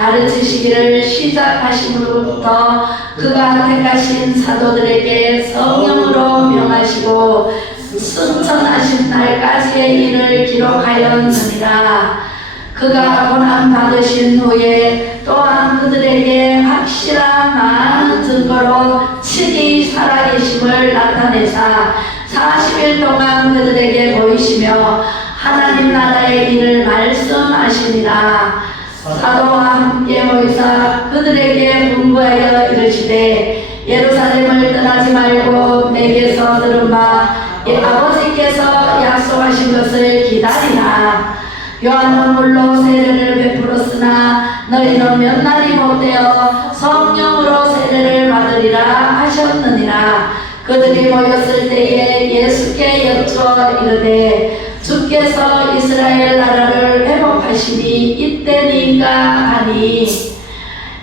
가르치시기를 시작하심으로부터 그가 택하신 사도들에게 성령으로 명하시고 승천하신 날까지의 일을 기록하였느니라. 그가 고난 받으신 후에 또한 그들에게 확실한 많은 증거로 친히 살아계심을 나타내사 40일 동안 그들에게 보이시며 하나님 나라의 일을 말씀하시니라. 사도와 함께 모이사 그들에게 분부하여 이르시되 예루살렘을 떠나지 말고 내게서 들은 바 아버지께서 약속하신 것을 기다리라. 요한은 물로 세례를 베풀었으나 너희는 몇 날이 못되어 성령으로 세례를 받으리라 하셨느니라. 그들이 모였을 때에 예수께 여쭈어 이르되 주께서 이스라엘 나라를 회복하시니 이때니까 하니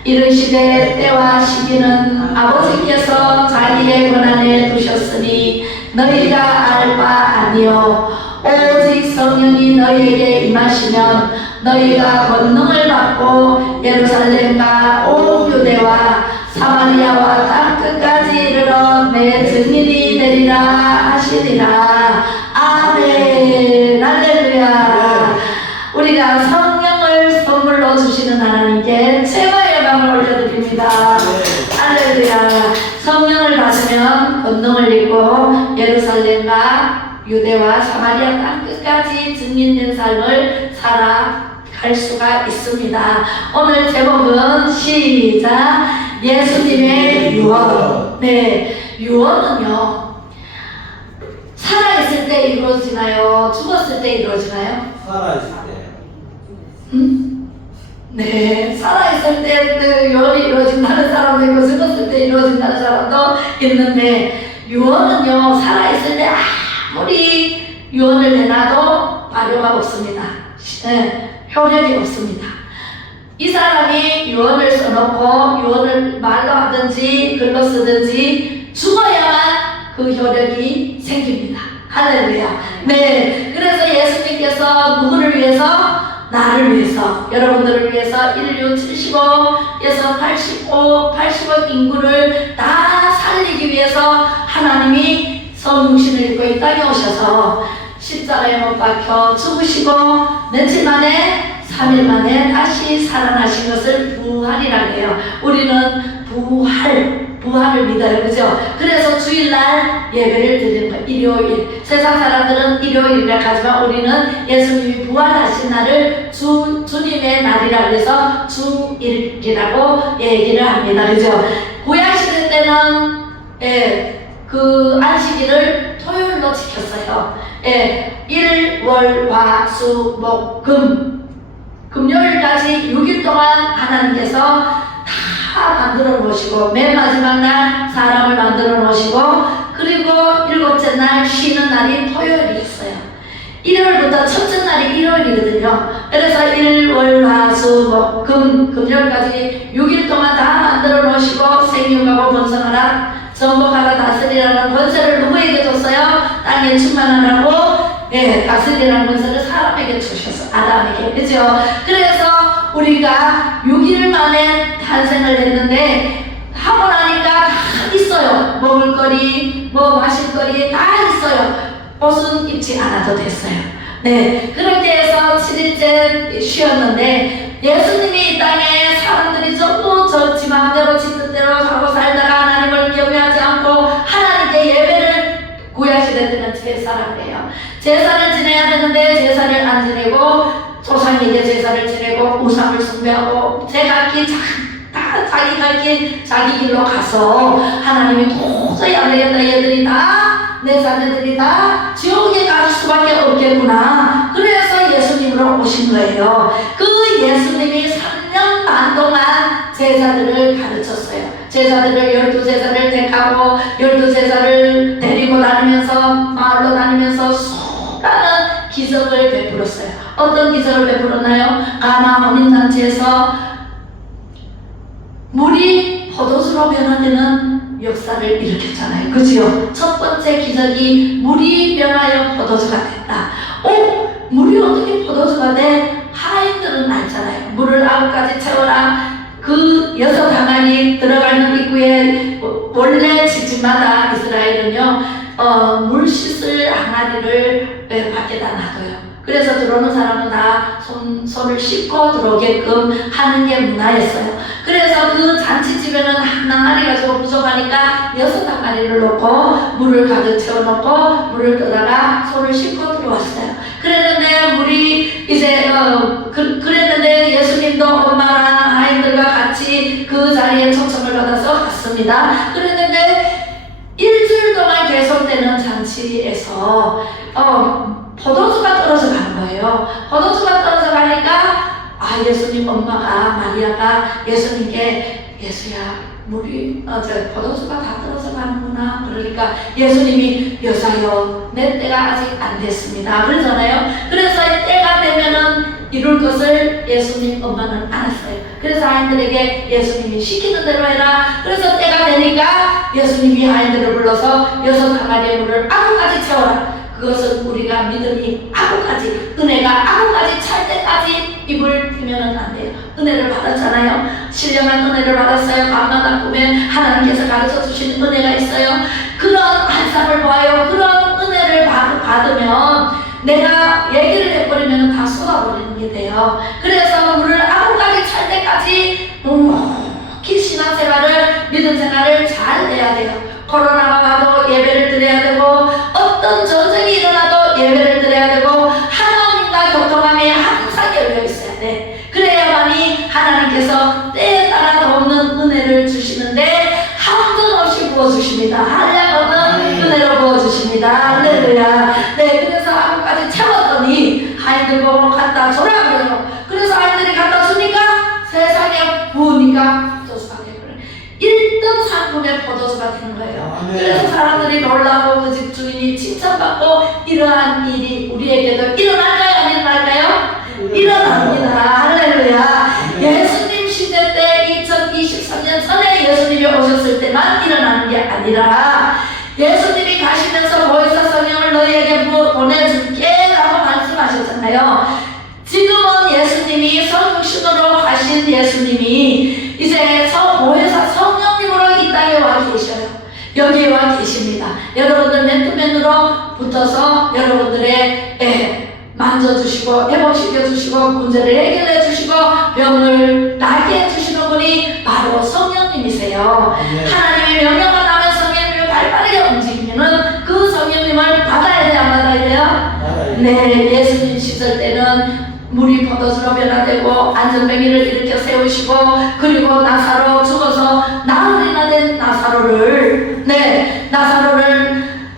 이르시되 때와 시기는 아버지께서 자기의 권한에 두셨으니 너희가 알 바 아니요 오직 성령이 너희에게 임하시면 너희가 권능을 받고 예루살렘과 온 유대와 사마리아와 땅 끝까지 이르러 내 증인이 되리라 하시니라. 아멘. 할렐루야. 우리가 성령을 선물로 주시는 하나님께 최고의 영광을 올려드립니다. 할렐루야. 성령을 받으면 권능을 입고 예루살렘과 유대와 사마리아 땅 끝까지 증인된 삶을 살아갈 수가 있습니다. 오늘 제목은 시작 예수님의 유언. 네, 유언은요 살아있을 때 이루어지나요? 죽었을 때 이루어지나요? 살아있을 때. 네, 살아있을 때 유언이 이루어진다는 사람도 있고 죽었을 때 이루어진다는 사람도 있는데 유언은요 살아있을 때 아무리 유언을 내놔도 발효가 없습니다. 효력이 없습니다. 이 사람이 유언을 써놓고 유언을 말로 하든지 글로 쓰든지 죽어야만 그 효력이 생깁니다. 할렐루야. 네, 그래서 예수님께서 누구를 위해서? 나를 위해서, 여러분들을 위해서 인류 75에서 80억 인구를 다 살리기 위해서 하나님이 성육신을 입고 이 땅에 오셔서 십자가에 못 박혀 죽으시고 며칠 만에 3일 만에 다시 살아나신 것을 부활이라고 해요. 우리는 부활을 믿어요. 그죠? 그래서 주일날 예배를 드리는 거예요. 일요일. 세상 사람들은 일요일이라고 하지만 우리는 예수님이 부활하신 날을 주님의 날이라고 해서 주일이라고 얘기를 합니다. 그죠? 구약시대 때는 그 안식일을 토요일로 지켰어요. 일, 월, 화, 수, 목, 금요일까지 6일 동안 하나님께서 다 만들어 놓으시고 맨 마지막 날 사람을 만들어 놓으시고 그리고 일곱째 날 쉬는 날이 토요일이었어요. 일요일부터 첫째 날이 일요일이거든요. 그래서 일, 월, 화, 수, 목, 금요일까지 6일 동안 다 만들어 놓으시고 생육하고 번성하라 정복하라 다스리라는 권세를 누구에게 줬어요? 땅에 충만하라고 다스리라는 권세를 사람에게 주셨어. 아담에게. 그죠? 그래서 우리가 6일 만에 탄생을 했는데 하고 나니까 다 있어요. 먹을거리, 마실거리 다 있어요. 옷은 입지 않아도 됐어요. 네, 그렇게 해서 7일째 쉬었는데 예수님이 이 땅에 사람들이 전부 지 마음대로 지 뜻대로 하고 살다가 하나님을 경외하지 않고 하나님께 예배를 구약시대 때는 제사라고 제사를 지내야 되는데 제사를 안 지내고 조상에게 제사를 지내고 우상을 숭배하고 제각기 자기 길로 가서 하나님이 도저히 안 되겠다 얘들이 내 자녀들이 다 지옥에 갈 수밖에 없겠구나. 그래서 예수님으로 오신 거예요. 그 예수님이 3년 반 동안 제자들을 가르쳤어요. 제자들을 12제자를 택하고 12제자를 데리고 다니면서 마을로 다니면서 수많은 기적을 베풀었어요. 어떤 기적을 베풀었나요? 가나 혼인잔치에서 물이 포도주로 변화되는 역사를 일으켰잖아요. 그죠? 첫 번째 기적이 물이 변하여 포도주가 됐다. 물이 어떻게 포도주가 돼? 하인들은 알잖아요. 물을 아구까지 채워라. 그 6항아리 들어가는 입구에 원래 집집마다 이스라엘은요 물 씻을 항아리를 밖에다 놔둬요. 그래서 들어오는 사람은 다 손을 씻고 들어오게끔 하는 게 문화였어요. 그래서 그 잔치집에는 한 항아리가 좀 부족하니까 6항아리를 놓고 물을 가득 채워놓고 물을 떠다가 손을 씻고 들어왔어요. 그랬는데 물이 이제 그랬는데 예수님도 엄마랑 아이들과 같이 그 자리에 초청을 받아서 갔습니다. 그랬는데 일주일 동안 계속되는 잔치에서 포도주가 떨어져 가는 거예요. 포도주가 떨어져 가니까 예수님 엄마가 마리아가 예수님께 예수야 물이 포도주가 다 떨어져 가는구나. 그러니까 예수님이 여자여 내 때가 아직 안 됐습니다 그러잖아요. 그래서 때가 되면은 이룰 것을 예수님 엄마는 알았어요. 그래서 아이들에게 예수님이 시키는 대로 해라. 그래서 때가 되니까 예수님이 아이들을 불러서 6항아리의 물을 아구까지 채워라. 그것은 우리가 믿음이 아구까지, 은혜가 아구까지 찰 때까지 입을 띄면은 안 돼요. 은혜를 받았잖아요. 신령한 은혜를 받았어요. 밤마다 꿈에 하나님께서 가르쳐 주시는 은혜가 있어요. 그런 환상을 봐요. 그런 은혜를 받으면 내가 얘기를 해버리면 다 쏟아버리는 게 돼요. 그래서 물을 아구까지 찰 때까지 묵묵히 신앙생활을, 믿음 생활을 잘 해야 돼요. 코로나가 와도 예배를 드려야 되고, 어떤 전쟁이 일어나도 예배를 드려야 되고, 하나님과 교통함이 항상 열려 있어야 돼. 그래야만이 하나님께서 때에 따라 돕는 은혜를 주시는데 한도 없이 부어주십니다. 한량없는 은혜로 부어주십니다. 할렐루야. 네, 그래서 아구까지 채웠더니 아이들 보고 갖다 줘라 그래요. 그래서 아이들이 갖다 주니까 세상에 부으니까 포도주가 되어버려요. 1등 상품의 포도주가 되는 거예요. 그래서 사람들이 놀라고 그 집 주인이 칭찬받고, 이러한 일이 우리에게도 일어날까요? 안 일어날까요? 일어납니다. 할렐루야. 예수님 시대 때 2023년 전에 예수님이 오셨을 때만 일어나는 게 아니라 예수님이 가시면서 보혜사 성령을 너희에게 보내줄게 라고 말씀하셨잖아요. 지금은 예수님이 성육신으로 가신 예수님이 이제 보혜사 성령님으로 이 땅에 와 계셔요. 여기에 와 계십니다. 여러분들 맨투맨으로 붙어서 여러분들의 만져주시고 회복시켜주시고 문제를 해결해주시고 병을 낫게 해주시는 분이 바로 성령님이세요. 하나님의 명령만 하면 성령님이 발빠르게 움직이면 그 성령님을 받아야 돼요? 안 받아야 돼요? 네, 예수님 시절 때는 물이 포도주로 변화되고 안전병이를 일으켜 세우시고, 그리고 나사로 죽어서 나흘이나 된 나사로를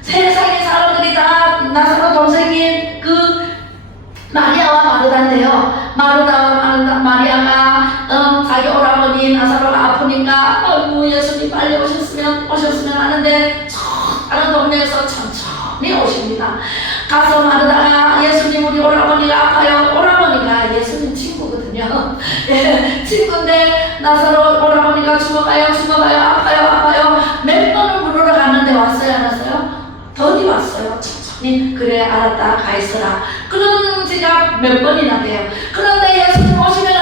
세상의 사람들이 다 나사로 동생인 그 마리아와 마르다인데요. 마리아가 자기 오라버니 나사로가 아프니까 예수님 빨리 오셨으면 하는데 다른 동네에서 천천히 오십니다. 가서 마르다가 예수님 우리 오라버니가 아파요. 오라버니가 예수님 친구거든요. 친구인데 나사로 오라버니가 죽어가요 아파요 몇 번을 부르러 갔는데 왔어요 안 왔어요? 더디 왔어요. 천천히 그래 알았다 가 있어라. 그런 지가 몇 번이나 돼요. 그런데 예수님 오시면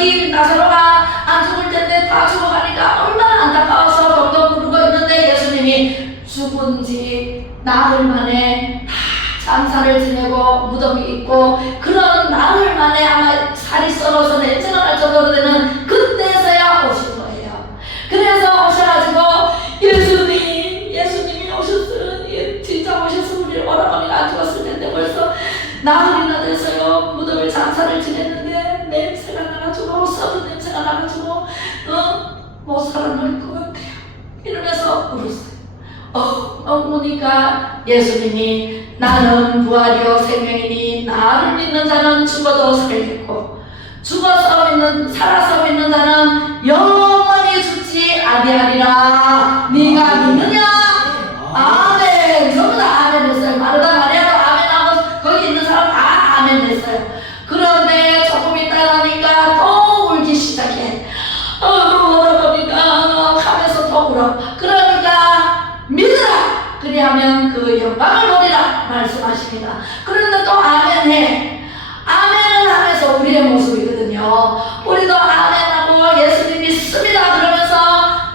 이 나사로가 안 죽을 텐데 다 죽어가니까 얼마나 안타까워서 동동 부르고 있는데 예수님이 죽은 지 나흘 만에 장사를 지내고 무덤이 있고 그런 나흘 만에 아마 살이 썰어서 냄새가 날 정도로 되는 그때서야 오신 거예요. 그래서 오셔가지고 예수님이 오셨으면 진짜 오셨으면 우리 오라버니가 안 죽었을 텐데 벌써 나흘이나 돼서요 무덤에 장사를 지냈는데 냄새가 나가지고 썩은 냄새가 나가지고 못 살아날 것 같아요. 이러면서 울었어요. 보니까 예수님이 나는 부활이요 생명이니 나를 믿는 자는 죽어도 살겠고 살아서 믿는 자는 영원히 죽지 아니하리라. 네가 믿느냐? 아멘. 전부 다 아멘 했어요. 마르다 마리아도 아멘 하고 거기 있는 사람 다 아멘 했어요. 그런데 조금 있다 나니까 또 울기 시작해. 오라버니까 하면서 또 울어. 그러니까 믿으라. 그리하면 그 영광을 보리라 말씀하십니다. 그런데 또 아멘해. 아멘을 하면서 우리의 모습이거든요. 거거든요. 우리도 아멘하고 예수님 믿습니다 그러면서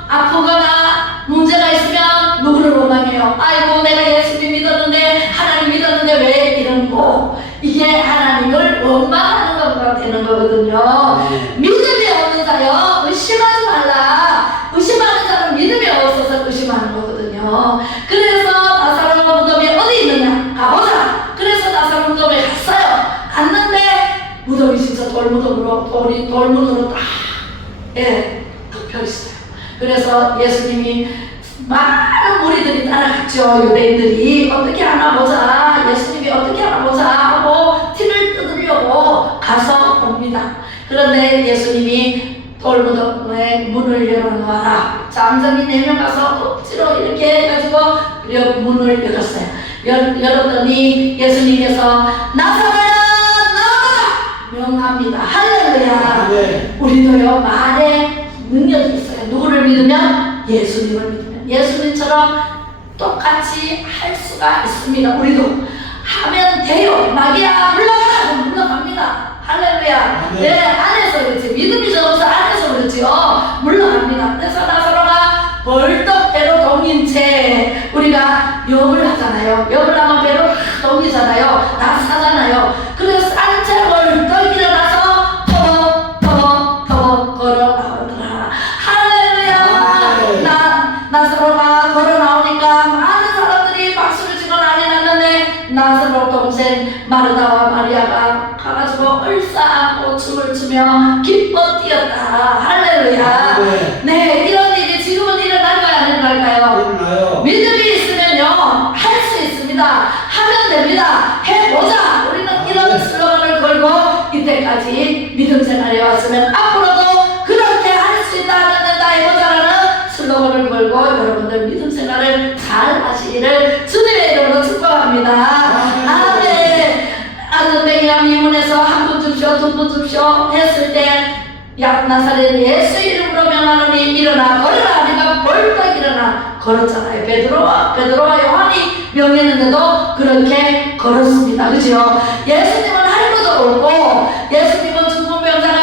아프거나 문제가 있으면 누구를 원망해요? 아이고 내가 예수님 믿었는데 하나님 믿었는데 왜 이런 거? 이게 하나님을 원망하는 것과 되는 거거든요. 믿음이 없는 자여 의심하지 말라. 의심하는 자는 믿음이 없어서 의심하는 거거든요. 그래서 나사로 무덤이 어디 있느냐? 가보자. 그래서 나사로 무덤에 갔어요. 갔는데 무덤이 진짜 돌무덤으로 돌문으로 딱 덮여 있어요. 그래서 예수님이 많은 무리들이 따라갔죠. 유대인들이 어떻게 하나 보자, 예수님이 어떻게 하나 보자 하고 티를 뜯으려고 가서 봅니다. 그런데 예수님이 돌무덤의 문을 열어놓아라. 잠잠히 4명 가서 억지로 이렇게 해가지고 문을 열었어요. 열었더니 예수님께서 나사로야 나와라 명합니다. 할렐루야. 네. 우리도요 말에 능력이 있어요. 누구를 믿으면? 예수님을 믿으면. 예수님처럼 똑같이 할 수가 있습니다. 우리도 하면 돼요. 마귀야 물러가라. 물러갑니다. 할렐루야. 네, 안에서 그렇지. 믿음이 적어서 안에서 그렇지요. 물러갑니다. 그래서 나사로가 벌떡 배로 동인 채 우리가 염을 하잖아요. 염을 하면 배로 동이잖아요. 나사잖아요. 그래서 싼 채 벌떡 일어나서 터벅 걸어 나오더라. 할렐루야. 나사로가 걸어 나오니까 많은 사람들이 박수를 치고 난리 났는데 나사로 동생 마르다와 마리아가 가가지고 얼싸안고 춤을 추며 기뻐 뛰었다. 할렐루야. 네, 이런 일이 지금은 일어날까요? 안 일어날까요? 믿음이 있으면요 할 수 있습니다. 하면 됩니다. 해보자. 우리는 이런 슬로건을 걸고 이때까지 믿음 생활해 왔으면 앞으로도 그렇게 할 수 있다 하면 된다 해보자라는 슬로건을 걸고 여러분들 믿음 생활을 잘 하시기를 주님의 이름으로 축복합니다. 아멘. 아들뱅이가 미문에서 한 분 줍쇼 두 분 줍쇼 했을 때 나사렛 예수 이름으로 명하노니 일어나 걸어라. 내가 벌떡 일어나 걸었잖아요. 베드로와 요한이 명했는데도 그렇게 걸었습니다. 그죠? 예수님은 할 것도 없고 예수님은 중풍병자가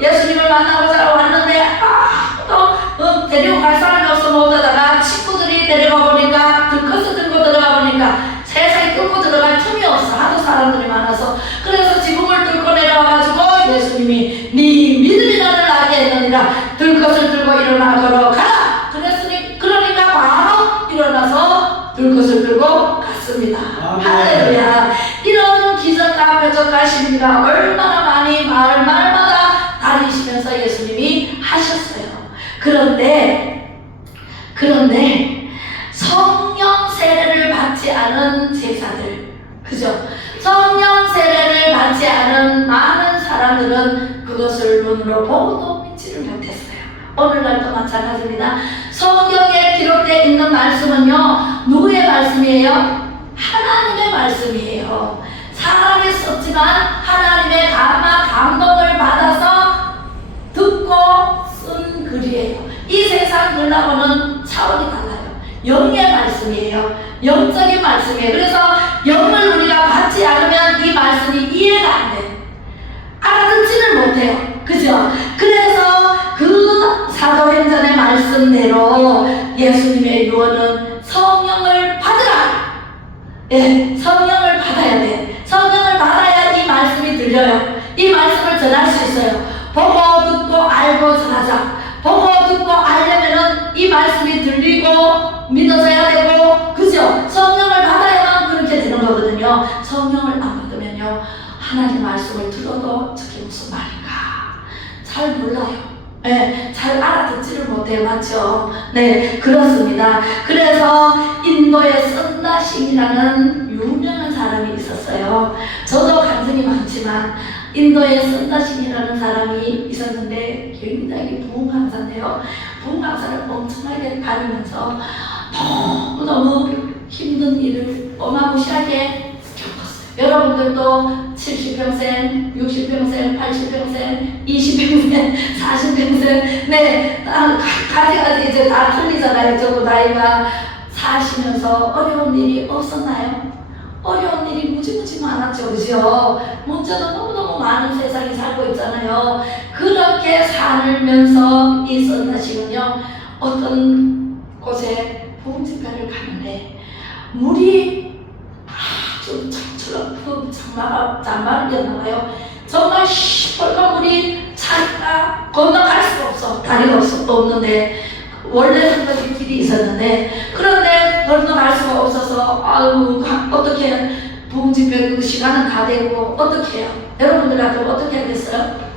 예수님을 만나고자 왔는데 아무도 데리고 갈 사람이 없어 못 오다가 친구들이 데려가 보니까 들것을 들고 들어가 보니까 세상에 뚫고 들어갈 틈이 없어. 하도 사람들이 많아서. 그래서 지붕을 뚫고 내려와가지고 예수님이 네 믿음이 너를 나게 했느니라. 들것을 들고 일어나 걸어가라. 그러니까 바로 일어나서 들것을 들고 갔습니다. 할렐루야. 이런 기적과 표적과 신비가 얼마나 많이 마을마다 다니시면서 예수님이 하셨어요. 그런데 성령 세례를 받지 않은 제사들, 그죠? 성령 세례를 받지 않은 많은 사람들은 그것을 눈으로 보고도 믿지를 못했어요. 오늘날도 마찬가지입니다. 성경에 기록되어 있는 말씀은요 누구의 말씀이에요? 하나님의 말씀이에요. 사람이 썼지만 하나님의 감동을 받아서 듣고 쓴 글이에요. 이 세상 글하고는 차원이 달라요. 영의 말씀이에요. 영적인 말씀이에요. 그래서 영을 우리가 받지 않으면 이 말씀이 이해가 안 돼. 알아듣지를 못해요. 그죠? 그래서 그 사도행전의 말씀대로 예수님의 유언은 성령을 받으라. 예, 성령을 받아야 돼. 성령을 받아야 이 말씀이 들려요. 이 말씀을 전할 수 있어요. 보고 듣고 알고 전하자. 보고 듣고 알려면은 이 말씀이 들리고 믿어져야 되고, 그죠? 성령을 받아야만 그렇게 되는 거거든요. 성령을 안 받으면요 하나님 말씀을 들어도 저게 무슨 말인가 잘 몰라요. 네, 잘 알아듣지를 못해요. 맞죠? 네, 그렇습니다. 그래서 인도의 썬다싱이라는 유명한 사람이 있었어요. 저도 간증이 많지만 인도에 썬다싱이라는 사람이 있었는데 굉장히 부흥 강사인데요. 부흥 강사를 엄청나게 다니면서 너무 힘든 일을 어마무시하게 겪었어요. 여러분들도 70평생, 60평생, 80평생, 20평생, 40평생, 네, 가지가지 이제 다 틀리잖아요. 저도 나이가 사시면서 어려운 일이 없었나요? 어려운 일이 무지무지 많았죠. 그죠? 문제도 너무너무 많은 세상에 살고 있잖아요. 그렇게 살면서 이 선나시는요, 어떤 곳에 부흥집회를 가는데 물이 아주 처럼 잔마르였나봐요. 정말 시뻘건 물이 차가 건너갈 수가 없어. 다리가 없는데 원래 한 가지 길이 있었는데, 그런데 건너갈 수가 없어서 아유 어떻게 부흥집회 그 시간은 다 되고 어떻게 해요? 여러분들한테 어떻게 하겠어요?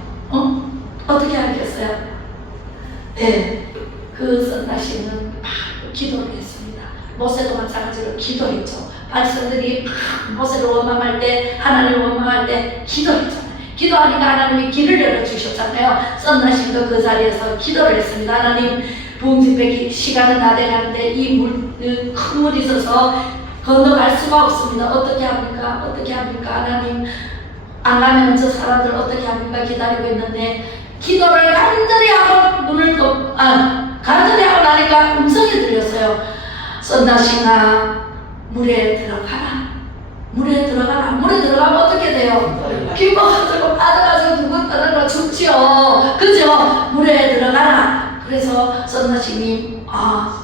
어떻게 하겠어요? 네, 그 선나시는 기도를 했습니다. 모세도 마찬가지로 기도했죠. 백성들이 모세를 원망할 때, 하나님을 원망할 때 기도했잖아요. 기도하니까 하나님이 길을 열어주셨잖아요. 선나시도 그 자리에서 기도를 했습니다. 하나님, 부흥집회 시간은 다 돼가는데 큰 물이 있어서 건너갈 수가 없습니다. 어떻게 합니까? 어떻게 합니까? 하나님, 안 가면 저 사람들 어떻게 합니까? 기다리고 있는데, 기도를 간절히 하고 간절히 하고 나니까 음성이 들렸어요. 선나시나 물에 들어가라. 물에 들어가라. 물에 들어가면 어떻게 돼요? 기뻐가 들고 빠져가지고 누구 떠나가 죽지요. 그죠? 물에 들어가라. 그래서 선나시님,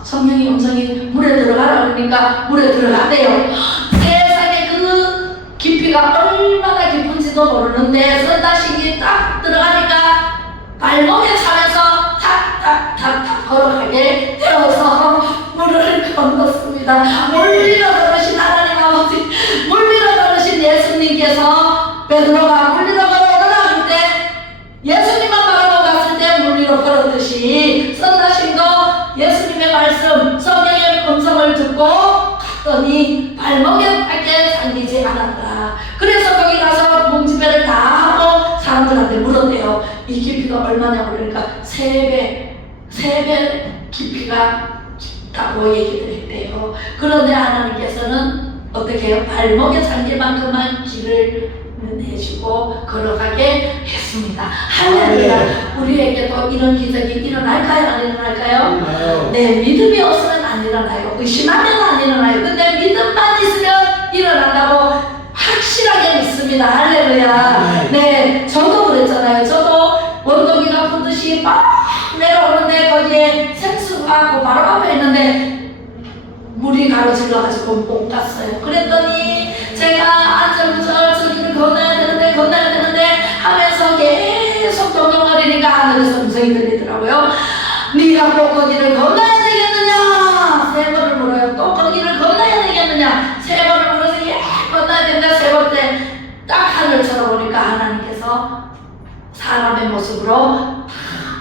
성령의 음성이 물에 들어가라 그러니까 물에 들어가대요. 세상에 그 깊이가 얼마나 깊은지도 모르는데 선나시니 딱 들어가니까 발목에 차면서 탁탁탁탁 걸어가게 되어서 물을 건넜습니다. 물리러 걸으신 하나님 아버지, 물리러 걸으신 예수님께서 베드로가 물리러 걸어오더라 그때 예수님만 바라보고 갔을 때 물리러 걸었듯이 선나심도 예수님의 말씀, 성령의 음성을 듣고 갔더니 발목에 밖에 잠기지 않았다. 그래서 거기 가서 부흥집회를 다 하고 사람들한테 물었대요. 이 깊이가 얼마냐고. 그러니까 3배 깊이가 깊다고 얘기를 했대요. 그런데 하나님께서는 어떻게 해요? 발목에 잠길 만큼만 길을 내주고 걸어가게 했습니다. 할렐루야. 우리에게도 이런 기적이 일어날까요? 안 일어날까요? 네, 믿음이 없으면 안 일어나요. 의심하면 안 일어나요. 근데 믿음만 있으면 일어난다고 확실하게 믿습니다. 할렐루야. 네, 저도 그랬잖아요. 저도 원동이가 부듯이 막 내려오는데 거기에 생수가 바로 앞에 있는데 물이 가로질러가지고 못 갔어요. 그랬더니 제가 앉아서 저기를 건너야 되는데 하면서 계속 동동거리니까 하늘에서 음성이 들리더라고요. 네가 꼭 거기를 건너야 되겠느냐? 3번을 물어요. 또 거기를 건너야 되겠느냐? 3번을 물어서 건너야 된다. 3번 때 딱 하늘 쳐다보니까 하나님께서 사람의 모습으로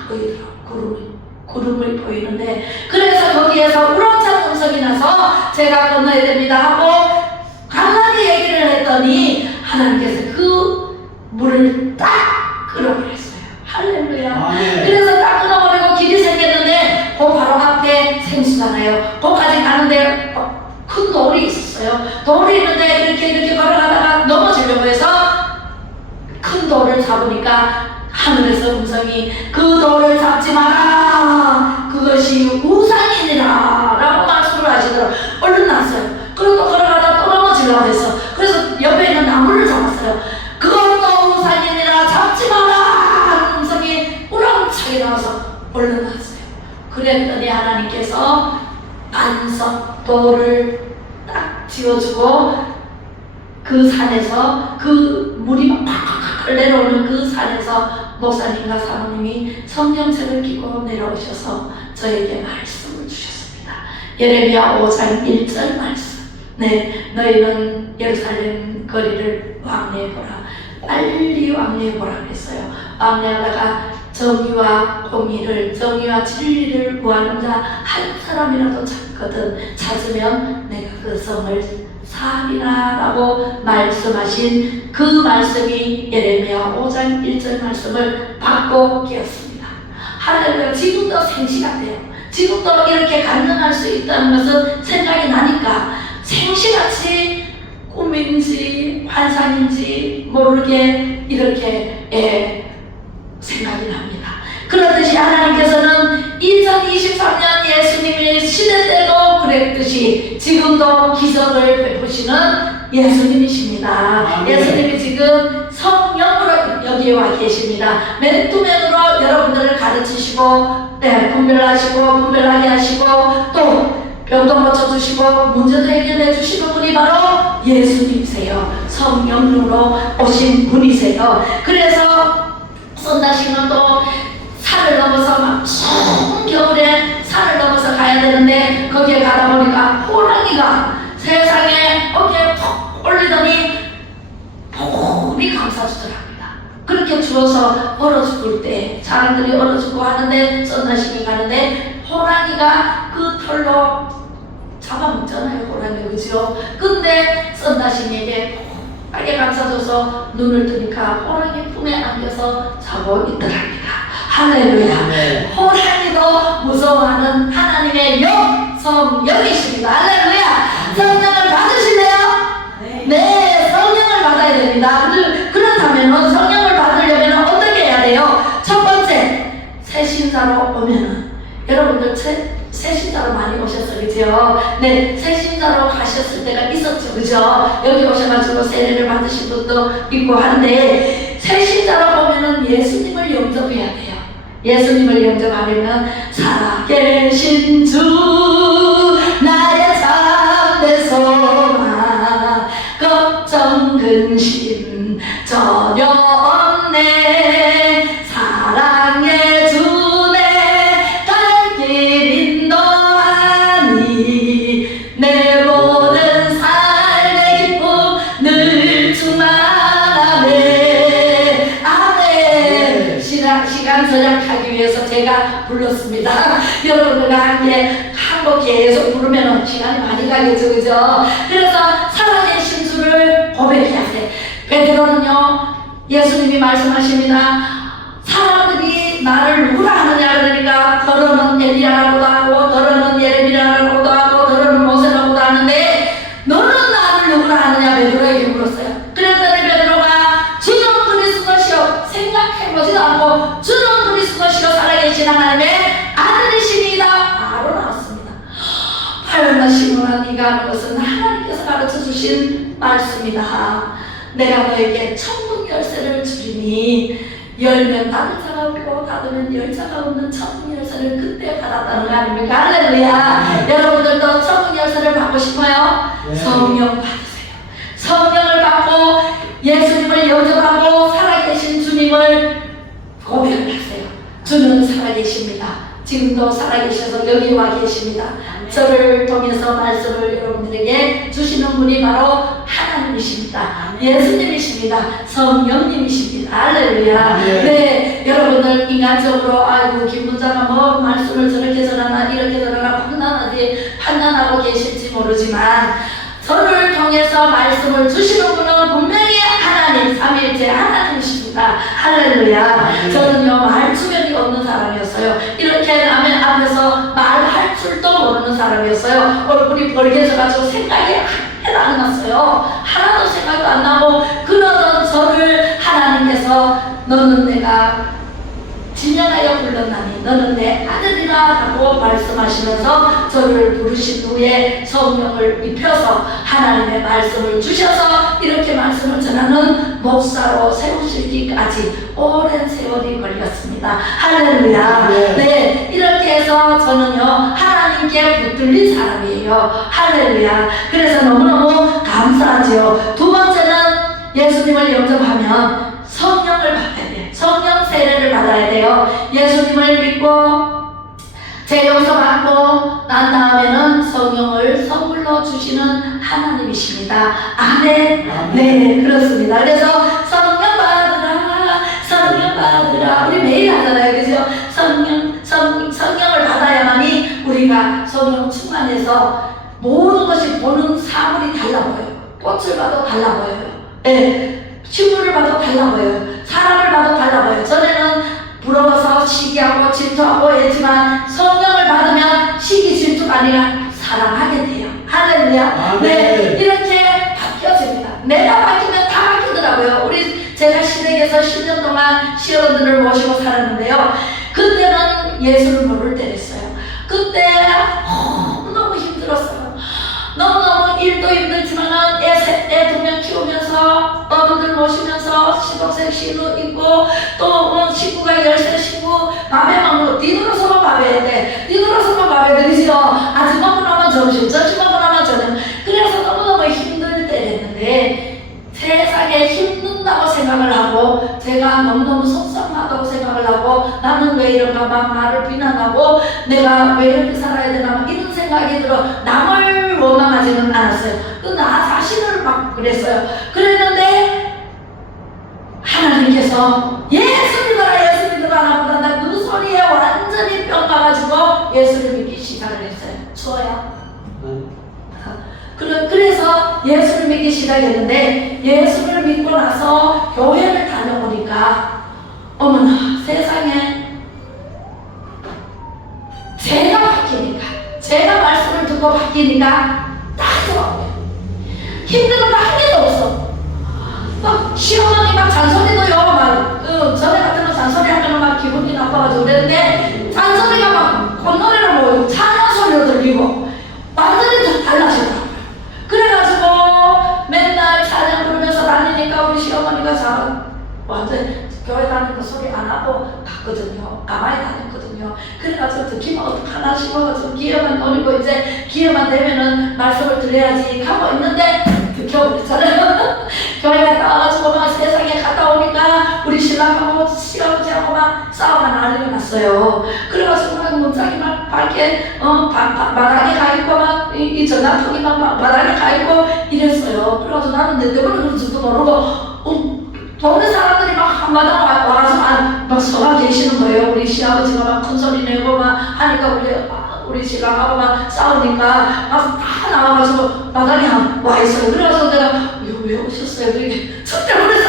보이더라고요. 구름이 보이는데, 그래서 거기에서 우렁찬 음성이 나서 제가 건너야 됩니다 하고 강하게 얘기를 했더니 하나님께서 그 물을 딱 끌어버렸어요. 할렐루야. 그래서 딱 끊어버리고 길이 생겼는데 그 바로 앞에 생수잖아요. 거기까지 가는데 큰 돌이 있었어요. 돌이 있는데 이렇게 걸어가다가 넘어지려고 해서 큰 돌을 잡으니까 하늘에서 음성이 그 돌을 잡지 마라. 그것이 우상이니라 라고 말씀을 하시더라고요. 얼른 났어요. 그리고 걸어가다 또 넘어지려고 했어. 그래서 옆에 있는 나무를 잡았어요. 그것도 우상이니라 잡지 마라 하는 음성이 우렁차게 나와서 얼른 났어요. 그랬더니 하나님께서 반석 돌을 딱 지어주고 그 산에서 그 물이 막 팍팍 내려오는 그 산에서 목사님과 사모님이 성경책을 끼고 내려오셔서 저에게 말씀을 주셨습니다. 예레미야 5장 1절 말씀. 네, 너희는 예루살렘 거리를 왕래해보라. 빨리 왕래해보라 그랬어요. 왕래하다가 정의와 공의를, 정의와 진리를 구하는 자 한 사람이라도 찾으면 내가 그 성을 사리라 라고 말씀하신 그 말씀이 예레미야 5장 1절 말씀을 받고 깨었습니다. 할렐루야. 지금도 생시가 돼요. 지금도 이렇게 간증할 수 있다는 것은 생각이 나니까 생시같이 꿈인지 환상인지 모르게 이렇게 생각이 납니다. 그렇듯이 하나님께서는 2023년 예수님의 시대 때도 그랬듯이 지금도 기적을 베푸시는 예수님이십니다. 예수님이 지금 성령으로 여기에 와 계십니다. 맨투맨으로 여러분들을 가르치시고 분별하게 하시고 또 병도 고쳐주시고 문제도 해결해 주시는 분이 바로 예수님이세요. 성령으로 오신 분이세요. 그래서 썬다시는 또 산을 넘어서 막 추운 겨울에 산을 넘어서 가야 되는데 거기에 가다 보니까 호랑이가 세상에 어깨에 푹 올리더니 폭이 감싸주더랍니다. 그렇게 주워서 얼어 죽을 때 사람들이 얼어 죽고 하는데 썬다시이 가는데 호랑이가 그 털로 잡아먹잖아요. 호랑이 그죠? 근데 썬다시에게 빨개 감싸줘서 눈을 뜨니까 호랑이 품에 안겨서 자고 있더랍니다. 할렐루야. 네. 호랑이도 무서워하는 하나님의 영, 성령이십니다. 할렐루야. 성령을 받으실래요? 네, 성령을 받아야 됩니다. 그렇다면 성령을 받으려면 어떻게 해야 돼요? 첫 번째, 새신자로 오면은 여러분들 새신자로 많이 오셨어요, 그죠? 네, 새신자로 가셨을 때가 있었죠, 그죠? 여기 오셔가지고 세례를 받으신 분도 있고 한데 새신자로 오면은 예수님을 영접해야 돼요. 예수님을 영접하려면 살아계신 주 나의 참된 소망 걱정 근심 전혀 없네 사랑의 주네 갈 길 인도하니 내 모든 삶의 기쁨 늘 충만하네. 아멘. 시간 절약하기 위해서 제가 불렀습니다. 여러분들과 함께 한곡 계속 부르면 시간이 많이 가겠죠, 그죠? 그래서 살아계신 주를 고백해야 돼. 베드로는요, 예수님이 말씀하십니다. 사람들이 나를 누구라 하느냐 그러니까 더러는 엘리야라고도 하고 더러는 예레미야라고도 하고 더러는 모세라고도 하는데 너는 나를 누구라 하느냐 베드로에게 물었어요. 그랬더니 베드로가 주는 그리스도시요 생각해보지도 않고 주는 그리스도시요 살아계신 하나님의 아들이십니다. 바로 나왔습니다. 하였나 시므라 네가 하는 것은 하나님께서 가르쳐주신 말씀이다. 내가 너에게 천국 열쇠를 주리니 열면 닫을 자가 없고 닫으면 열 자가 없는 천국 열쇠를 그때 받았다는 거 아닙니까? 할렐루야. 여러분들도 천국 열쇠를 받고 싶어요? 성령 받으세요. 성령을 받고 예수님을 영접하고 살아계신 주님을 고백을 하세요. 주는 살아계십니다. 지금도 살아계셔서 여기 와 계십니다. 저를 통해서 말씀을 여러분들에게 주시는 분이 바로 하나님이십니다. 예수님이십니다. 성령님이십니다. 할렐루야. 네, 여러분들 인간적으로 아이고 김문자가 뭐 말씀을 저렇게 전하나 이렇게 전하나 판단하고 계실지 모르지만 저를 통해서 말씀을 주시는 분은 분명히 하나님, 삼위일체 하나님이십니다. 할렐루야. 저는요, 말주변이 없는 사람이었어요. 이렇게 남의 앞에서 말할 줄도 모르는 사람이었어요. 얼굴이 벌개져가지고 생각이 하나도 안 났어요. 하나도 생각도 안 나고 그러던 저를 하나님께서 너는 내가 진영하여 불렀나니 너는 내 아들이라 라고 말씀하시면서 저를 부르신 후에 성령을 입혀서 하나님의 말씀을 주셔서 이렇게 말씀을 전하는 목사로 세우시기까지 오랜 세월이 걸렸습니다. 할렐루야. 네, 이렇게 해서 저는요 하나님께 붙들린 사람이에요. 할렐루야. 그래서 너무너무 감사하죠. 두 번째는 예수님을 영접하면 성령을 받아야 돼요. 성령 세례를 받아야 돼요. 예수님을 믿고 죄 용서받고 난 다음에는 성령을 선물로 주시는 하나님이십니다. 아멘. 네, 그렇습니다. 그래서 성령 받으라, 성령 받으라. 우리 매일 하잖아요, 그죠? 성령을 받아야만이 우리가 성령 충만해서 모든 것이 보는 사물이 달라 보여요. 꽃을 봐도 달라 보여요. 네, 식물을 봐도 달라 보여요. 사람을 봐도 달라 보여요. 전에는 부러워서 시기하고 질투하고 했지만 성령을 받으면 시기 질투가 아니라 사랑하게 돼요. 할렐루야. 네, 이렇게 바뀌어집니다. 내가 바뀌면 다 바뀌더라고요. 제가 시댁에서 10년 동안 시어른들을 모시고 살았는데요. 그때는 예수를 모를 때랬어요. 그때 너무 힘들었어요. 너무너무 일도 힘들지만 애 모시면서 시동생 신우 있고 또 식구가 13 식구 밥에 먹는 뒤돌아서만 밥해야 돼. 뒤돌아서만 밥해 드리지요. 아침 먹고 나면 점심 먹고 나면 저녁. 그래서 너무너무 힘들 때였는데 세상에 힘든다고 생각을 하고 제가 너무너무 속상하다고 생각을 하고 나는 왜 이런가 막 나를 비난하고 내가 왜 이렇게 살아야 되나 막 이런 생각이 들어 남을 원망하지는 않았어요. 나 자신을 막 그랬어요. 그랬는데 하나님께서 예수 믿어라 나보다 그 소리에 완전히 뿅 가가지고 예수를 믿기 시작을 했어요. 추워요? 그래서 예수를 믿기 시작했는데 예수를 믿고 나서 교회를 다녀보니까 어머나 세상에 제가 바뀌니까 제가 말씀을 듣고 바뀌니까 딱 좋아요. 힘든 거 한 개도 없어. 막 시어머니 막 잔소리도요 막 전에 같은 거 잔소리 하면 막 기분이 나빠가지고 그랬는데 잔소리가 막 콧노래로 뭐 찬양 소리로 들리고 완전히 달라지더라고요. 그래가지고 맨날 찬양 부르면서 다니니까 우리 시어머니가 완전 교회 다니는 거 소리 안 하고 갔거든요. 가만히 다녔거든요. 그래가지고 듣기만 어떡하나 싶어가지고 기회만 노리고 이제 기회만 되면은 말씀을 드려야지 하고 있는데 겨울이잖아요. 교회 갔다 와가지고 막 세상에 갔다 오니까 우리 신랑하고 시어머니하고 막 싸우가 난리가 났어요. 그래가지고 막 문짝이 막 밖에 마당에 가 있고 막 이 전화통이 막 마당에 가 있고 이랬어요. 그래가지고 나는 내 때문에 그런지도 모르고 동네 사람들이 막 한마당 와가지고 막 서가 계시는 거예요. 우리 시아버지가 막 큰 소리 내고 막 하니까 우리 신랑하고 막 싸우니까 막 다 나와가지고 마당에 와 있어요. 그래가지고 내가 왜 오셨어요? 그러게 저 때문에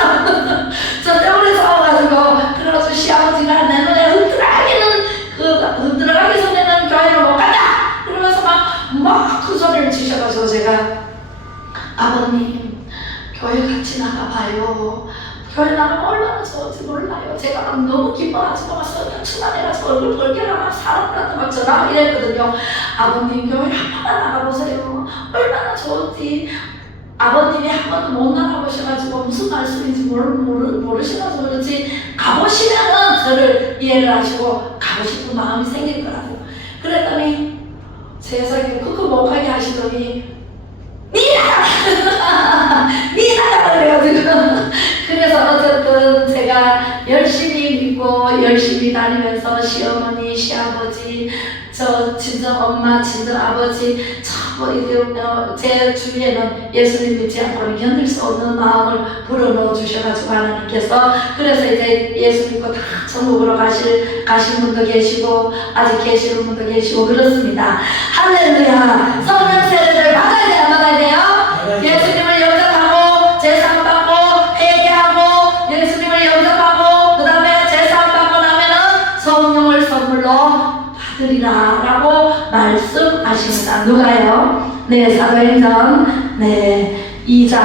싸워가지고 그래가지고 시아버지가 내 눈에 흔들어가기 전에는 교회를 못 간다! 그러면서 막 큰 소리를 치셔가지고 제가 아버님 교회 같이 나가봐요. 교회 나가면 얼마나 좋을지 몰라요. 제가 막 너무 기뻐가지고 막 성령 충만해가지고 얼굴 벌게나 막 사람들한테 막 전화하고 이랬거든요. 아버님 교회 한 번만 나가보세요. 얼마나 좋을지. 아버님이 한 번도 못 나가보셔가지고 무슨 말씀인지 모르셔가지고 그렇지 가보시면은 저를 이해를 하시고 가고 싶은 마음이 생길 거라고. 그랬더니 세상에 그거 못 가게 하시더니 미안하다 그래가지고 그래서 어쨌든 제가 열심히 믿고 열심히 다니면서 시어머니, 시아버지, 저 친정 엄마, 친정 아버지 제 주위에는 예수님 믿지 않고는 견딜 수 없는 마음을 불어넣어 주셔가지고 하나님께서 그래서 이제 예수 믿고 다 천국으로 가신 분도 계시고 아직 계시는 분도 계시고 그렇습니다. 할렐루야. 성령 세례를 받아야 돼요? 안 받아야 돼요? 예수님을 영접하고 제사 받고 회개하고 예수님을 영접하고 그 다음에 제사 받고 나면은 성령을 선물로 받으리라 라고 말씀하십니다. 누가요? 네, 사도행전 2장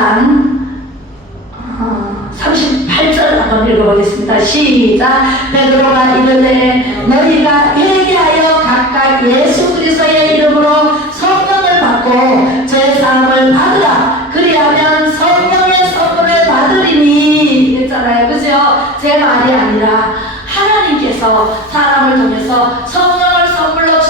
38절 한번 읽어보겠습니다. 시작. 베드로가 이르되 너희가 회개하여 각각 예수 그리스도의 이름으로 성령을 받고 죄사함을 받으라. 그리하면 성령의 선물을 받으리니 그랬잖아요. 그죠? 제 말이 아니라 하나님께서 사람을 통해서 성령을 선물로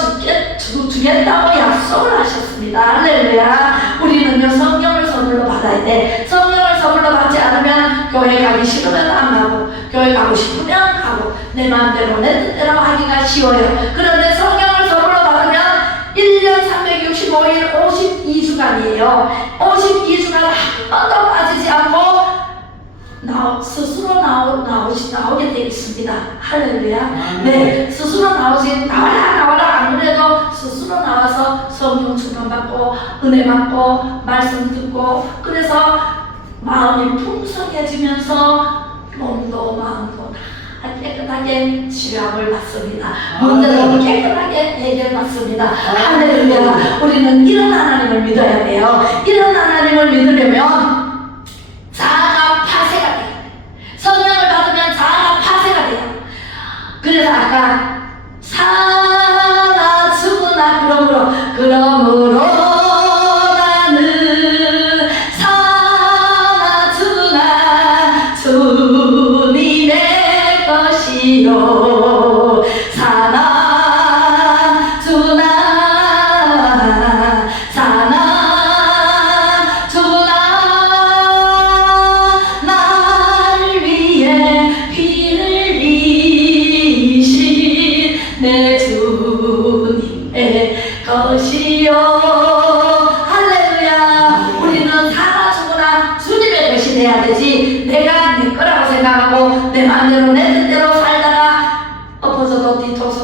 주겠다고 약속을 하셨습니다. 할렐루야. 우리는요 성령을 선물로 받아야 돼. 성령을 선물로 받지 않으면 교회 가기 싫으면 안 가고 교회 가고 싶으면 가고 내 마음대로 내 뜻대로 하기가 쉬워요. 그런데 성령을 선물로 받으면 1년 365일 52주간이에요 52주간 한 번도 빠지지 않고 스스로 나오게 되어 있습니다. 할렐루야. 네, 스스로 나와라 안 그래도 스스로 나와서 성령 충만 받고 은혜 받고 말씀 듣고 그래서 마음이 풍성해지면서 몸도 마음도 다 깨끗하게 치료함을 받습니다. 문제도 깨끗하게 해결받습니다. 할렐루야. 우리는 이런 하나님을 믿어야 돼요. 이런 하나님을 믿으려면 자아가 파쇄가 돼요. 성령을 받으면 자아가 파쇄가 돼요. 그래서 아까 사나 죽으나 그러므로 나는 사나 죽으나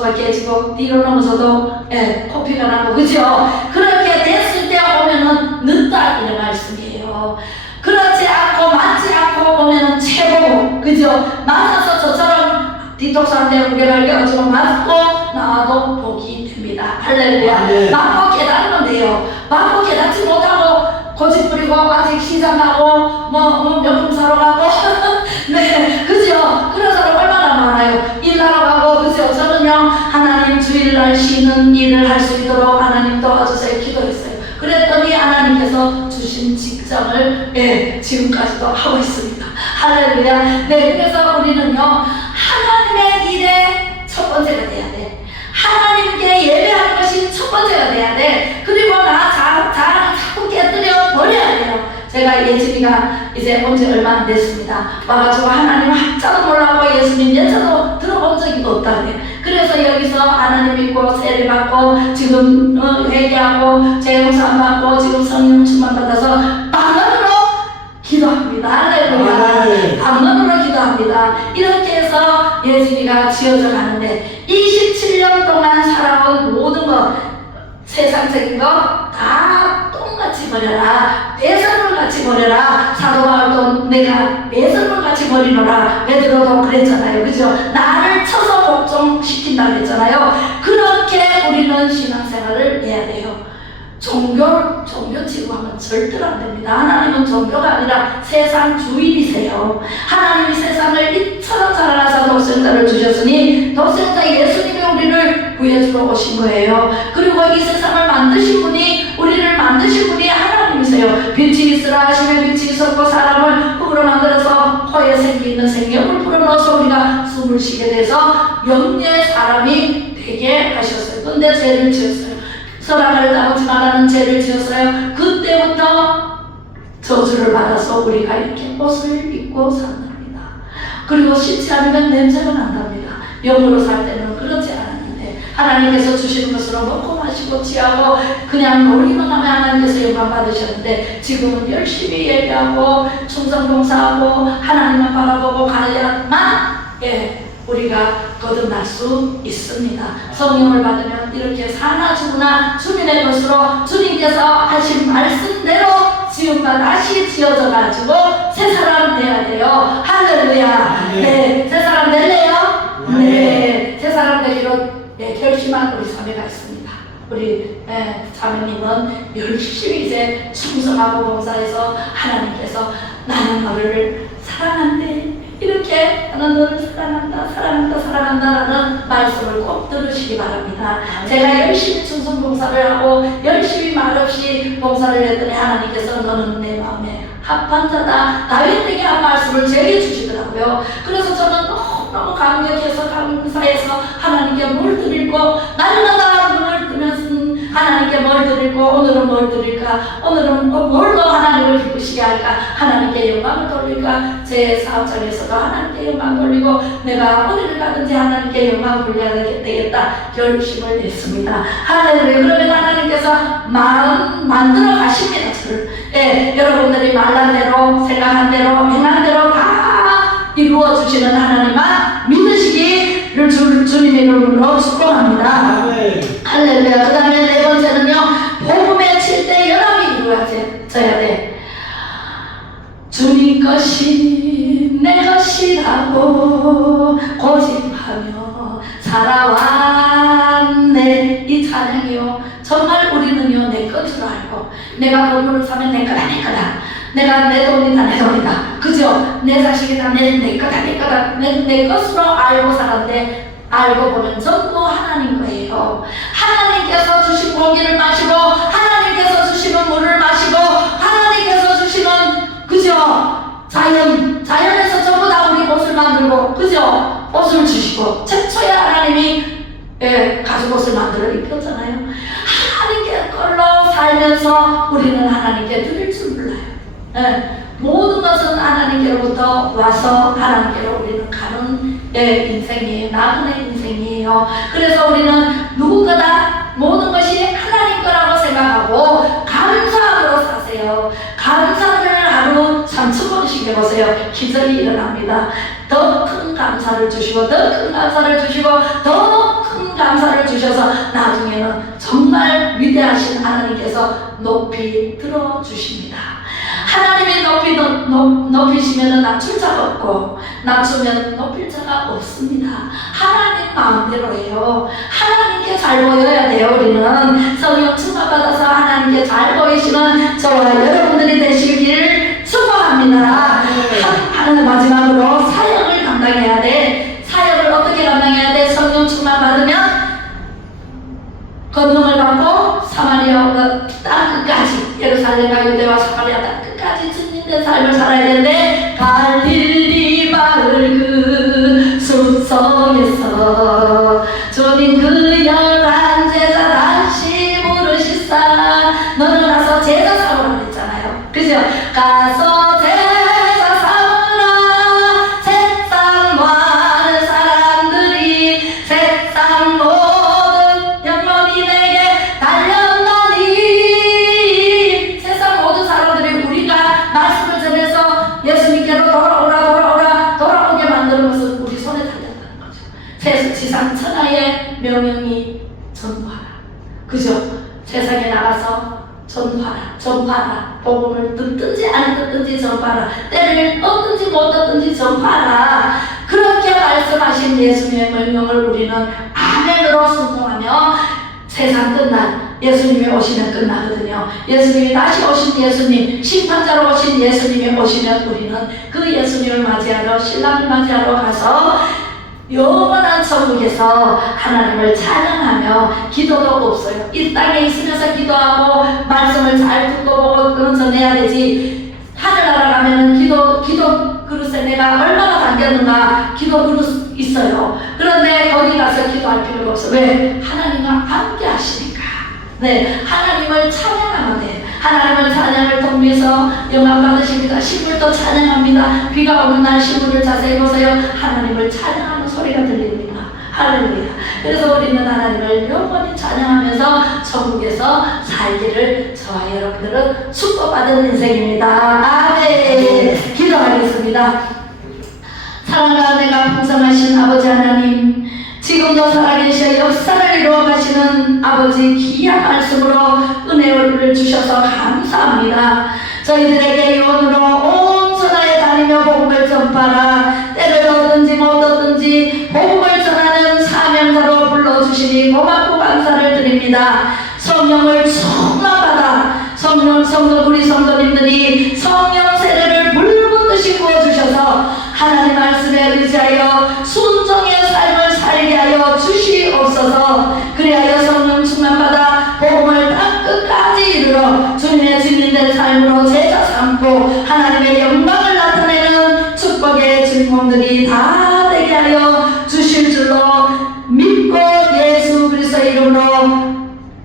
층수가 깨지고 뒤로 넘어서도 코피가 나고 그죠? 그렇게 됐을 때 오면은 늦다 이런 말씀이에요. 그렇지 않고 맞지 않고 오면은 최고 그죠? 맞아서 저처럼 디톡스한테 우겨갈 게 어쩌면 맞고 나와도 복이 됩니다. 할렐루야. 맞고 깨달으면 돼요. 맞고 깨닫지 못하고 고집 부리고 아직 시장하고 명품 사러 가고 네 그죠? 그런 사람 얼마나 많아요. 일하러 가고 그죠? 저는요 하나님 주일날 쉬는 일을 할 수 있도록 하나님 도와주세요 기도했어요. 그랬더니 하나님께서 주신 직장을 지금까지도 하고 있습니다. 할렐루야. 네 그래서 우리는요 하나님의 일에 첫 번째가 돼야 돼. 하나님께 예배하는 것이 첫 번째가 돼야 돼. 그리고 나 자꾸 깨뜨려 버려야 돼요. 제가 예진이가 이제 온 지 얼마 안 됐습니다. 와가지고 하나님 한자도 몰라고 예수님 예자도 들어본 적이 없다 그래. 그래서 여기서 하나님 믿고 세례 받고 지금 회개하고 재용산 받고 지금 성령 충만 받아서 방언으로 기도합니다. 할렐루야. 방언으로 기도합니다. 이렇게 해서 예진이가 지어져 가는데 27년 동안 살아온 모든 것 세상적인 거 다 똥같이 버려라. 배설물같이 버려라. 사도 바울도 내가 배설물같이 버리노라. 베드로도 그랬잖아요. 그죠? 나를 쳐서 복종시킨다 그랬잖아요. 그렇게 우리는 신앙생활을 해야 돼요. 종교 취급하면 절대로 안 됩니다. 하나님은 종교가 아니라 세상 주인이세요. 하나님이 세상을 이처럼 사랑하사 독생자를 주셨으니 독생자 예수님이 우리를 구해주러 오신 거예요. 그리고 이 세상을 만드신 분이 우리를 만드신 분이 하나님이세요. 빛이 있으라 하시면 빛이 있었고 사람을 흙으로 만들어서 코에 생기 있는 생명을 불어넣어서 우리가 숨을 쉬게 돼서 영리의 사람이 되게 하셨어요. 근데 죄를 지었어요. 선악을 따르지 말라는 죄를 지었어요. 그때부터 저주를 받아서 우리가 이렇게 옷을 입고 산답니다. 그리고 씻지 않으면 냄새가 난답니다. 영으로 살 때는 그렇지 않았는데 하나님께서 주시는 것으로 먹고 마시고 취하고 그냥 놀기만 하면 하나님께서 영광 받으셨는데 지금은 열심히 예배하고 충성봉사하고 하나님만 바라보고 가야만 우리가 거듭날 수 있습니다. 성령을 받으면 이렇게 사나 죽으나 주님의 것으로 주님께서 하신 말씀대로 지음과 다시 지어져 가지고 새 사람 돼야 돼요. 할렐루야. 네, 새 사람 될래요? 네, 새 사람 되기로 결심한 우리 자매가 있습니다. 우리 자매님은 열심히 이제 충성하고 봉사해서 하나님께서 나는 너를 사랑한대 이렇게 나는 너를 사랑한다라는 말씀을 꼭 들으시기 바랍니다. 제가 열심히 충성봉사를 하고 열심히 말없이 봉사를 했더니 하나님께서 너는 내 마음에 합한 자다. 다윗에게 한 말씀을 제게 주시더라고요. 그래서 저는 너무 감격해서 감사해서 하나님께 뭘 드리고 날마다 눈을 뜨면서 하나님께 뭘 드리고 오늘은 뭘 드릴까 오늘은 뭘로 하나님을 기쁘시게 할까 하나님께 영광을 돌릴까 제 사업장에서도 하나님께 영광 돌리고 내가 어디를 가든지 하나님께 영광 돌려야 되겠다 결심을 했습니다. 할렐루야. 그러면 하나님께서 마음 만들어 가십니다. 저를. 여러분들이 말한 대로 생각한 대로 행한 대로 다 이루어 주시는 하나님만 믿으시기를 주님의 이름으로 축복합니다. 할렐루야. 그 다음에 네 번째는요, 복음의 7대 연합이 이루어져야 돼. 주님 것이 내 것이라고 고집하며 살아왔네. 이 찬양이요, 정말 우리는요 내 것으로 알고 내가 건물을 사면 내 거다 내 거다, 내가 내 돈이다 내 돈이다, 그죠? 내 자식이다 내 거다 내 거다, 내 것으로 알고 살았는데 알고 보면 전부 하나님 거예요. 하나님께서 주신 고기를 마시고 하나님께서 주시는 물을 마시고 하나님께서 주시는 그죠? 자연에서 전부 다 우리 옷을 만들고 그죠? 옷을 주시고 최초에 하나님이 가죽 옷을 만들어 입혔잖아요. 하나님께 걸로 살면서 우리는 하나님께 드릴 줄 몰라요. 모든 것은 하나님께로부터 와서 하나님께로 우리는 가는 인생이에요. 나그네 인생이에요. 그래서 우리는 누구 거다 모든 것이 하나님 거라고 생각하고 감사함으로 사세요. 감사를 하루 3,000번씩 해보세요. 기적이 일어납니다. 더 큰 감사를 주시고 더 큰 감사를 주시고 더 큰 감사를 주셔서 나중에는 정말 위대하신 하나님께서 높이 들어주십니다. 하나님이 높이시면 낮출 자가 없고 낮추면 높일 자가 없습니다. 하나님 마음대로예요. 하나님께 잘 보여야 돼요. 우리는 성령 충만받아서 하나님께 잘 보이시는 저와 여러분들이 되시길 축복합니다. 마지막으로 사역을 감당해야 돼. 사역을 어떻게 감당해야 돼? 성령 충만 받으면 권능을 받고 사마리아 땅 끝까지, 예루살렘과 유대와 사마리아 땅 끝까지 주님의 삶을 살아야 되는데, 갈릴리 마을 그 숲속에서 주님 그 열한 제자 다시 부르시사. 너는 가서 제자 삼으라 했잖아요. 그죠? 가서 제자 삼으라. 세상 많은 사람들이 세상 모든 영혼이 내게 달렸나니. 세상 모든 사람들이 우리가 말씀을 전해서 예수님께로 돌아오게 만드는 것은 우리 손에 달렸다는 거죠. 지상 천하의 명령이 전파하라. 그죠? 세상에 나가서 전파하라. 복음을 듣든지 안 듣든지 전파하라. 때를 얻든지 못 얻든지 전파하라. 그렇게 말씀하신 예수님의 명령을 우리는 아멘으로 순종하며 세상 끝난 예수님이 오시면 끝나거든요. 예수님이 다시 오신 예수님, 심판자로 오신 예수님이 오시면 우리는 그 예수님을 맞이하러, 신랑을 맞이하러 가서 영원한 천국에서 하나님을 찬양하며, 기도도 없어요. 이 땅에 있으면서 기도하고 말씀을 잘 듣고 보고 그런 전해야 되지. 하늘나라 가면은 기도 그릇에 내가 얼마나 담겼는가 기도 그릇 있어요. 그런데 거기 가서 기도할 필요가 없어. 왜? 하나님과 함께 하시니까. 네, 하나님을 찬양하면 돼요. 하나님을 찬양을 통해서 영광 받으십니다. 식물도 찬양합니다. 비가 오는 날 식물을 자세히 보세요. 하나님을 찬양하는 소리가 들립니다. 할렐루야. 그래서 우리는 하나님을 영원히 찬양하면서 천국에서 살기를 저와 여러분들은 축복받은 인생입니다. 아멘. 기도하겠습니다. 사랑과 은혜가 풍성하신 아버지 하나님, 지금도 살아계셔 역사를 이루어가시는 아버지 귀한 말씀으로 은혜를 주셔서 감사합니다. 저희들에게 유언으로 온 천하에 다니며 복음을 전파하라. 때를 얻든지 못 얻든지 복음을 전하는 사명자로 불러주시니 고맙고 감사를 드립니다. 성령을 충만받아 우리 성도님들이 성령 세례를 불붙듯이 부어주셔서 하나님 말씀에 의지하여 순종의 삶을 살게 하여 주시옵소서. 그리하여 성령 충만받아 복음을 땅 끝까지 이르러 주님의 증인된 삶으로 제자 삼고 하나님의 영광을 나타내는 축복의 증공들이 다 되게 하여 주실 줄로 믿고 예수 그리스도의 이름으로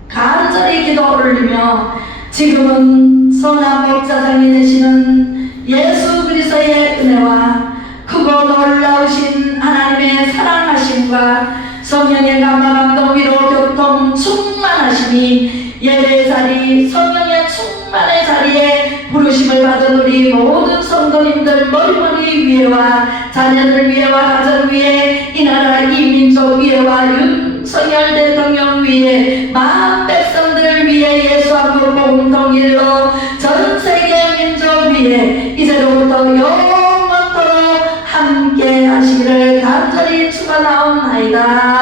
간절히 기도 올리며, 지금은 선한 목자장이 되시는 예수 그리스도의 은혜와 크고 놀라우신 하나님의 사랑하심과 성령의 감화감동 위로 교통 충만하심이 예배 자리, 성령의 충만의 자리에 부르심을 받은 우리 모든 성도님들 머리머리 위에와 자녀들 위에와 가정 위에 이 나라 이 민족 위에와 윤석열 대통령 위에 만 백성들 위에 예수 한국 공동일로 전 세계 민족 위에 이제로부터 영원토록 함께 하시기를 간절히 축원하옵나이다.